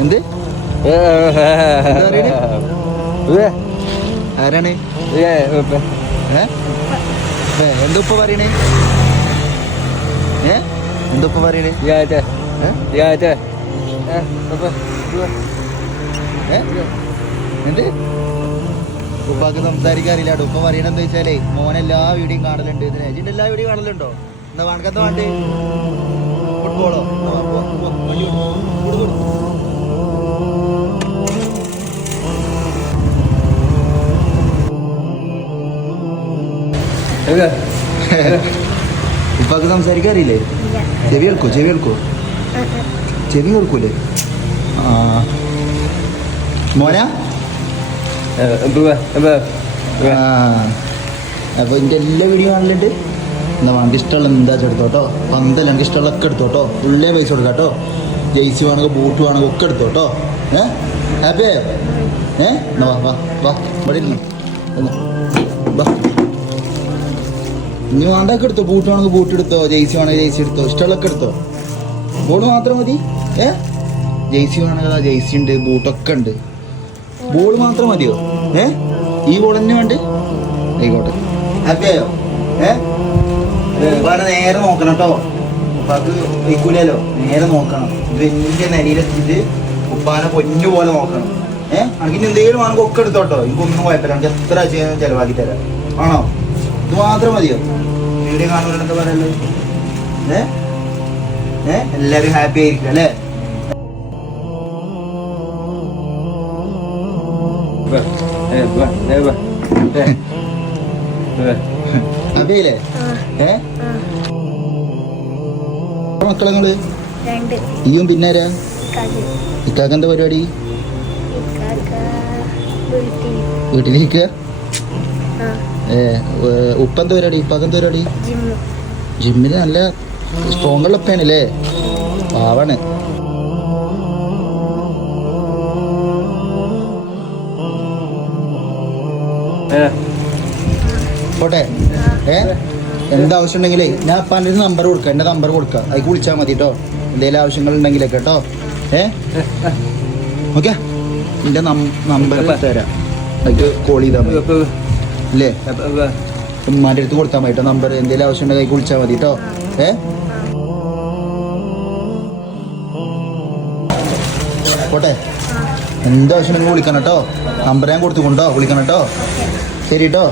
എന്ത് ആരാണ് എന്തുപ്പ പറയണേ എന്തുപ്പ പറയണേ എന്ത് ഉപ്പാക്ക് സംസാരിക്കാറില്ല ഉപ്പ പറയണെന്ന് വെച്ചാലേ മോനെല്ലാ വീഡിയോയും കാണലുണ്ട് ഇതിന് ഇതിന്റെ എല്ലാ വീഡിയോ കാണലുണ്ടോ എന്താ വാണക്കെന്താ വേണ്ടേ ഫുട്ബോളോ ഉപ്പാക്ക് സംസാരിക്കാറില്ലേ ചെവി കേൾക്കോ ചെവി കേൾക്കൂലേ ആ മോനാ അപ്പൊ എന്റെ എല്ലാ വീഡിയോ കാണലുണ്ട് എന്താ വാങ്ങി ഇഷ്ടമുള്ള എന്താ എടുത്തോട്ടോ പന്തല്ല എനിക്ക് ഇഷ്ടമുള്ളൊക്കെ എടുത്തോട്ടോ ഉള്ളേ പൈസ കൊടുക്കാട്ടോ ജെയ്സി വേണമെങ്കിൽ ബൂട്ട് വേണമെങ്കിൽ ഒക്കെ എടുത്തോട്ടോ ഹാപ്പിയായോ എന്നാ വാ വാ ഇവിടെ ഇരുന്നു വാ ഇനി വേണ്ടൊക്കെ എടുത്തോ ബൂട്ട് വേണമെങ്കിൽ ബൂട്ട് എടുത്തോ ജെയ്സി വേണമെങ്കിൽ ജെയ്സി എടുത്തോ ഇഷ്ടമുള്ളൊക്കെ എടുത്തോ ബോൾ മാത്രം മതി ജെയ്സി വേണമെങ്കിൽ ജെയ്സി ഉണ്ട് ബൂട്ടൊക്കെ ഉണ്ട് ബോൾ മാത്രം മതിയോ ഈ ബോൾ തന്നെ വേണ്ട ആയിക്കോട്ടെ ഹാപ്പിയായോ ഉപ്പാനെ നേരെ നോക്കണം കേട്ടോ ഉപ്പാക്ക് വയ്ക്കൂലോ നേരെ നോക്കണം വലിയ നിലയിലെത്തിയിട്ട് ഉപ്പാനെ പൊന്നു പോലെ നോക്കണം അങ്ങനെ എന്തെങ്കിലും വേണമെങ്കിൽ ഒക്കെ എടുത്തോട്ടോ എനിക്കൊന്നും കുഴപ്പമില്ല എനിക്ക് എത്ര ചെലവാക്കി തരാം ആണോ ഇത് മാത്രം മതിയോ വീഡിയോ കാണുമ്പോൾ എന്താ പറയുന്നത് എല്ലാരും ഹാപ്പി ആയിരിക്കും അല്ലേ അതെയല്ലേ മക്കളങ്ങള് ഈയും പിന്നാരാ ഇക്കാക്ക് എന്താ പരിപാടി വീട്ടിലിരിക്കുക ഉപ്പെന്താ പരിപാടി ഉപ്പാക്ക് എന്താ പരിപാടി ജിമ്മില് നല്ല സ്ട്രോങ് ഉള്ള ഉപ്പയാണല്ലേ പാവാണ് പോട്ടെ എന്താവശ്യം ഉണ്ടെങ്കിലേ ഞാൻ അപ്പാൻ്റെ നമ്പർ കൊടുക്കാം എൻ്റെ നമ്പർ കൊടുക്കാം അതിക്ക് വിളിച്ചാൽ മതി കേട്ടോ എന്തെങ്കിലും ആവശ്യങ്ങൾ ഉണ്ടെങ്കിലൊക്കെ കേട്ടോ ഓക്കെ എൻ്റെ നമ്പർ തരാം അതിക്ക് കോൾ ചെയ്താൽ മതി അല്ലേ ഉമ്മാൻ്റെ അടുത്ത് കൊടുത്താൽ മതി കേട്ടോ നമ്പർ എന്തെങ്കിലും ആവശ്യം ഉണ്ടെങ്കിൽ അതിക്ക് വിളിച്ചാൽ മതി കേട്ടോ പോട്ടെ എന്താവശ്യം ഉണ്ടെങ്കിൽ വിളിക്കണം കേട്ടോ നമ്പർ ഞാൻ കൊടുത്തുകൊണ്ടോ വിളിക്കണം കേട്ടോ ശരി കേട്ടോ